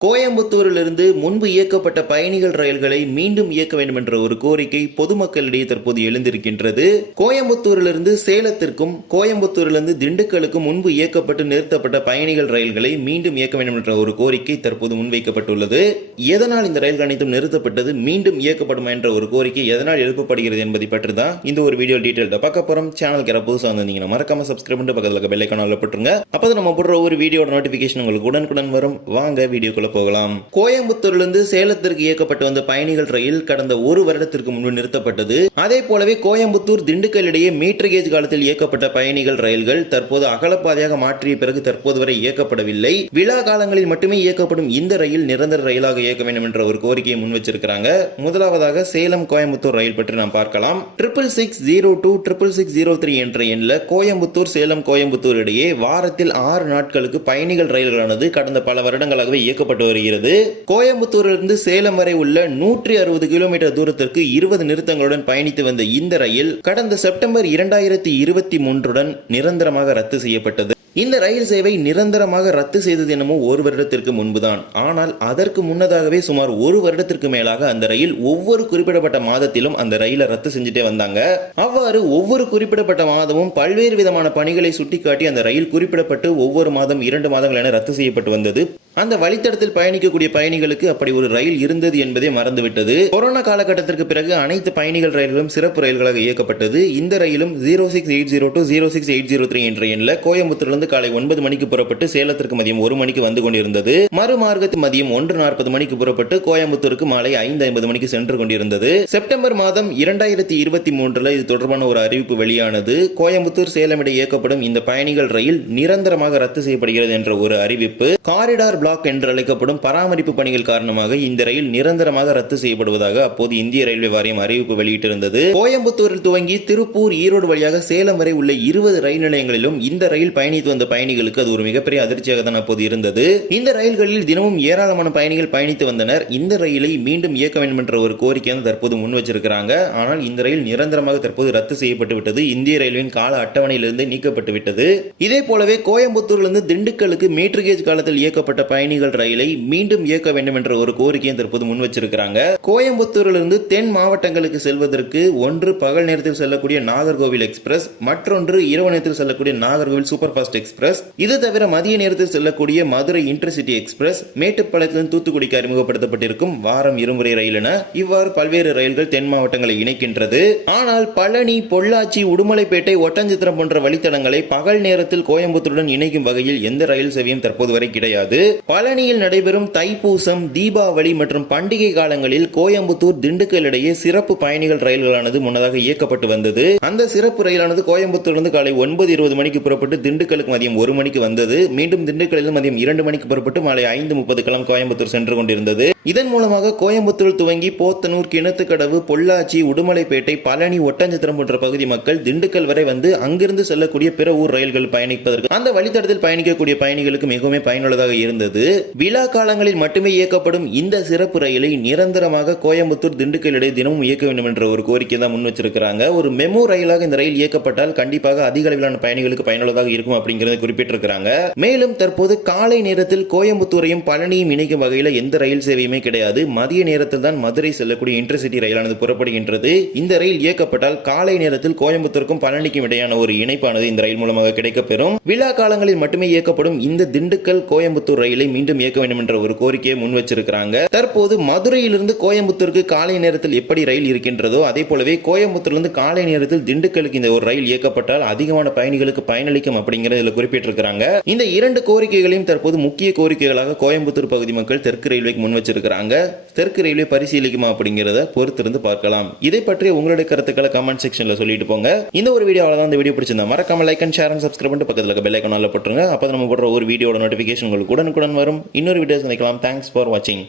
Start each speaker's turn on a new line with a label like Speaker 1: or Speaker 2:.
Speaker 1: கோயம்புத்தூரிலிருந்து முன்பு இயக்கப்பட்ட பயணிகள் ரயில்களை மீண்டும் இயக்க வேண்டும் என்ற ஒரு கோரிக்கை பொதுமக்களிடையே தற்போது எழுந்திருக்கின்றது கோயம்புத்தூரிலிருந்து சேலத்திற்கும் கோயம்புத்தூரிலிருந்து திண்டுக்கலுக்கும் முன்பு இயக்கப்பட்டு நிறுத்தப்பட்ட பயணிகள் ரயில்களை மீண்டும் இயக்க வேண்டும் என்ற ஒரு கோரிக்கை தற்போது முன்வைக்கப்பட்டுள்ளது எதனால் இந்த ரயில்கள் அனைத்தும் நிறுத்தப்பட்டது மீண்டும் இயக்கப்படுமா என்ற ஒரு கோரிக்கை எதனால் எழுப்பப்படுகிறது என்பதை பற்றி தான் இந்த ஒரு வீடியோ டீட்டெயில் பார்க்க போறோம் சேனலுக்கு யாராவது புதுசாக வந்திருந்தீங்கன்னா மறக்காம சப்ஸ்கிரைப் பண்ணிட்டு பக்கத்தில் பெல்லைக்கான பெல் போட்டுருங்க அப்போ நம்ம போடுற ஒரு வீடியோட நோட்டிஃபிகேஷன் உங்களுக்கு உடனுக்குடன் வரும் வாங்க வீடியோக்குள்ள போகலாம். கோயம்புத்தூர்லேருந்து சேலத்திற்கு இயக்கப்பட்டு வந்த பயணிகள் ரயில் கடந்த ஒரு வருடத்திற்கு முன்பு நிறுத்தப்பட்டது. அதே போலவே கோயம்புத்தூர் திண்டுக்கல் இடையே மீட்டர் கேஜ் காலத்தில் இயக்கப்பட்ட பயணிகள் ரயில்கள் தற்போது அகலப்பாதையாக மாற்றிய பிறகு தற்போது வரை இயக்கப்படவில்லை. விழா காலங்களில் மட்டுமே இயக்கப்படும் இந்த ரயில் நிரந்தர ரயிலாக இயக்க வேண்டும் என்ற ஒரு கோரிக்கையை முன் வச்சிருக்கிறாங்க முதலாவதாக சேலம் கோயம்புத்தூர் ரயில் பற்றி நாம் பார்க்கலாம். Triple six zero two triple six zero three என்ற எண்ணில் கோயம்புத்தூர் சேலம் கோயம்புத்தூர் இடையே வாரத்தில் ஆறு நாட்களுக்கு பயணிகள் ரயில்களானது கடந்த பல வருடங்களாகவே இயக்கப்பட்டு வருகிறது. கோயம்புத்தூரிலிருந்து சேலம் வரை உள்ள நூற்றி அறுபது கிலோமீட்டர் தூரத்திற்கு இருபது நிறுத்தங்களுடன் பயணித்து வந்த இந்த ரயில் கடந்த செப்டம்பர் இரண்டாயிரத்தி இருபத்தி மூன்றுடன் நிரந்தரமாக ரத்து செய்யப்பட்டது. இந்த ரயில் சேவை நிரந்தரமாக ரத்து செய்தது என்னமோ ஒரு வருடத்திற்கு முன்புதான். ஆனால் அதற்கு முன்னதாகவே சுமார் ஒரு வருடத்திற்கு மேலாக அந்த ரயில் ஒவ்வொரு குறிப்பிடப்பட்ட மாதத்திலும் அந்த ரயிலை ரத்து செஞ்சுட்டே வந்தாங்க. அவ்வாறு ஒவ்வொரு குறிப்பிடப்பட்ட மாதமும் பல்வேறு விதமான பணிகளை சுட்டிக்காட்டி அந்த ரயில் குறிப்பிடப்பட்டு ஒவ்வொரு மாதம் இரண்டு மாதங்கள் என ரத்து செய்யப்பட்டு வந்தது. அந்த வழித்தடத்தில் பயணிக்கக்கூடிய பயணிகளுக்கு அப்படி ஒரு ரயில் இருந்தது என்பதே மறந்துவிட்டது. கொரோனா காலகட்டத்திற்கு பிறகு அனைத்து பயணிகள் ரயில்களும் சிறப்பு ரயில்களாக இயக்கப்பட்டது. இந்த ரயிலும் zero six eight zero two zero six eight zero three என்ற எண்ணில் இருந்து காலை ஒன்பது மணிக்கு புறப்பட்டு சேலத்திற்கு மதியம் ஒரு மணிக்கு வந்து கொண்டிருந்தது. மறுமார்க்கத்து மதியம் ஒன்று நாற்பது மணிக்கு புறப்பட்டு கோயம்புத்தூருக்கு மாலை ஐந்து ஐம்பது மணிக்கு சென்று கொண்டிருந்தது. செப்டம்பர் மாதம் இரண்டாயிரத்தி இருபத்தி மூன்றுல இது தொடர்பான ஒரு அறிவிப்பு வெளியானது. கோயம்புத்தூர் சேலமிட இயக்கப்படும் இந்த பயணிகள் ரயில் நிரந்தரமாக ரத்து செய்யப்படுகிறது என்ற ஒரு அறிவிப்பு. காரிடார் பிளாக் என்று அழைக்கப்படும் பராமரிப்பு பணிகள் காரணமாக இந்த ரயில் நிரந்தரமாக ரத்து செய்யப்படுவதாக அப்போது இந்திய ரயில்வே வாரியம் அறிவிப்பு வெளியிட்டிருந்தது. கோயம்புத்தூரில் துவங்கி திருப்பூர் ஈரோடு வழியாக சேலம் வரை உள்ள இருபது ரயில் நிலையங்களிலும் இந்த ரயில் பயணித்து வந்த பயணிகளுக்கு. அது ஒரு மிகப்பெரிய அதிர்ச்சியாக தான் அப்போது இருந்தது. இந்த ரயில்களில் தினமும் ஏராளமான பயணிகள் பயணித்து வந்தனர். இந்த ரயிலை மீண்டும் இயக்க வேண்டும் என்ற ஒரு கோரிக்கை தற்போது முன் வச்சிருக்கிறாங்க. ஆனால் இந்த ரயில் நிரந்தரமாக தற்போது ரத்து செய்யப்பட்டு விட்டது. இந்திய ரயில்வேயின் கால அட்டவணையிலிருந்து நீக்கப்பட்டு விட்டது. இதே போலவே கோயம்புத்தூரிலிருந்து திண்டுக்கலுக்கு மீட்டர் கேஜ் காலத்தில் இயக்கப்பட்ட பயணிகள் ரயிலை மீண்டும் இயக்க வேண்டும் என்ற ஒரு கோரிக்கையை தற்போது முன் வச்சிருக்கிறாங்க. கோயம்புத்தூரிலிருந்து தென் மாவட்டங்களுக்கு செல்வதற்கு ஒன்று பகல் நேரத்தில் செல்லக்கூடிய நாகர்கோவில் எக்ஸ்பிரஸ் மற்றொன்று இரவு நேரத்தில் செல்லக்கூடிய நாகர்கோவில் சூப்பர் ஃபாஸ்ட் எக்ஸ்பிரஸ் இது தவிர மதிய நேரத்தில் செல்லக்கூடிய மதுரை இன்டர்சிட்டி எக்ஸ்பிரஸ் மேட்டுப்பாளையத்திலிருந்து தூத்துக்குடிக்கு அறிமுகப்படுத்தப்பட்டிருக்கும் வாரம் இருமுறை ரயில் என இவ்வாறு பல்வேறு ரயில்கள் தென் மாவட்டங்களை இணைக்கின்றது. ஆனால் பழனி பொள்ளாச்சி உடுமலைப்பேட்டை ஒட்டஞ்சித்திரம் போன்ற வழித்தடங்களை பகல் நேரத்தில் கோயம்புத்தூருடன் இணைக்கும் வகையில் எந்த ரயில் சேவையும் தற்போது வரை கிடையாது. பழனியில் நடைபெறும் தைப்பூசம் தீபாவளி மற்றும் பண்டிகை காலங்களில் கோயம்புத்தூர் திண்டுக்கல் இடையே சிறப்பு பயணிகள் ரயில்களானது முன்னதாக இயக்கப்பட்டு வந்தது. அந்த சிறப்பு ரயிலானது கோயம்புத்தூரிலிருந்து காலை ஒன்பது இருபது மணிக்கு புறப்பட்டு திண்டுக்கலுக்கு மதியம் ஒரு மணிக்கு வந்தது. மீண்டும் திண்டுக்கல்லில் மதியம் இரண்டு மணிக்கு புறப்பட்டு மாலை ஐந்து முப்பதுக்கெல்லாம் கோயம்புத்தூர் சென்று கொண்டிருந்தது. இதன் மூலமாக கோயம்புத்தூர் துவங்கி போத்தனூர் கிணத்துக்கடவு பொள்ளாச்சி உடுமலைப்பேட்டை பழனி ஒட்டஞ்சத்திரம் போன்ற பகுதி மக்கள் திண்டுக்கல் வரை வந்து அங்கிருந்து செல்லக்கூடிய பிற ஊர் ரயில்கள் பயணிப்பதற்கு அந்த வழித்தடத்தில் பயணிக்கக்கூடிய பயணிகளுக்கு மிகவும் பயனுள்ளதாக இருந்தது. விழா காலங்களில் மட்டுமே இயக்கப்படும் இந்த சிறப்பு ரயிலை நிரந்தரமாக கோயம்புத்தூர் திண்டுக்கல் இடையே தினமும் இயக்க வேண்டும் என்ற ஒரு கோரிக்கை தான் முன் வச்சிருக்கிறாங்க. ஒரு மெமோ ரயிலாக இந்த ரயில் இயக்கப்பட்டால் கண்டிப்பாக அதிக அளவிலான பயணிகளுக்கு பயனுள்ளதாக இருக்கும் அப்படிங்கறத குறிப்பிட்டிருக்கிறாங்க. மேலும் தற்போது காலை நேரத்தில் கோயம்புத்தூரையும் பழனியும் இணைக்கும் வகையில் எந்த ரயில் சேவையுமே கிடையாது. மதிய நேரத்தில் தான் மதுரை செல்லக்கூடிய இன்டர்சிட்டி ரயிலானது புறப்படுகின்றது. இந்த ரயில் இயக்கப்பட்டால் காலை நேரத்தில் கோயம்புத்தூருக்கும் பழனிக்கும் இடையான ஒரு இணைப்பானது இந்த ரயில் மூலமாக கிடைக்கப்பெறும். விழா காலங்களில் மட்டுமே இயக்கப்படும் இந்த திண்டுக்கல் கோயம்புத்தூர் ரயிலை மீண்டும் இயக்க வேண்டும் என்ற ஒரு கோரிக்கையை முன் வச்சிருக்கிறாங்க. தற்போது மதுரையிலிருந்து கோயம்புத்தூருக்கு காலை நேரத்தில் எப்படி ரயில் இருக்கின்றதோ அதே போலவே கோயம்புத்தூர்லேருந்து காலை நேரத்தில் திண்டுக்கலுக்கு இந்த ஒரு ரயில் இயக்கப்பட்டால் அதிகமான பயணிகளுக்கு பயனளிக்கும் அப்படிங்கிறது இதில் குறிப்பிட்டிருக்கிறாங்க. இந்த இரண்டு கோரிக்கைகளையும் தற்போது முக்கிய கோரிக்கைகளாக கோயம்புத்தூர் பகுதி மக்கள் தெற்கு ரயில்வேக்கு முன் வச்சிருக்கிறாங்க. தெற்கு ரயில்வே பரிசீலிக்குமா அப்படிங்கிறத பொறுத்திருந்து பார்க்கலாம். இதை பற்றி உங்களுடைய கருத்துக்களை கமெண்ட் செக்ஷன்ல சொல்லிட்டு போங்க. இந்த ஒரு வீடியோ அவ்வளவுதான். இந்த வீடியோ பிடிச்சிருந்தா மறக்காம like and share and subscribe பண்ணிட்டு பக்கத்தில் இருக்க பெல் ஐக்கானில் போட்டுருங்க. அப்போ நம்ம போடுற ஒரு வீடியோட நோட்டிஃபிகேஷன் உங்களுக்கு உடனுக்குடன் வரும். இன்னொரு வீடியோ சந்திக்கலாம். தேங்க்ஸ் ஃபார் வாட்சிங்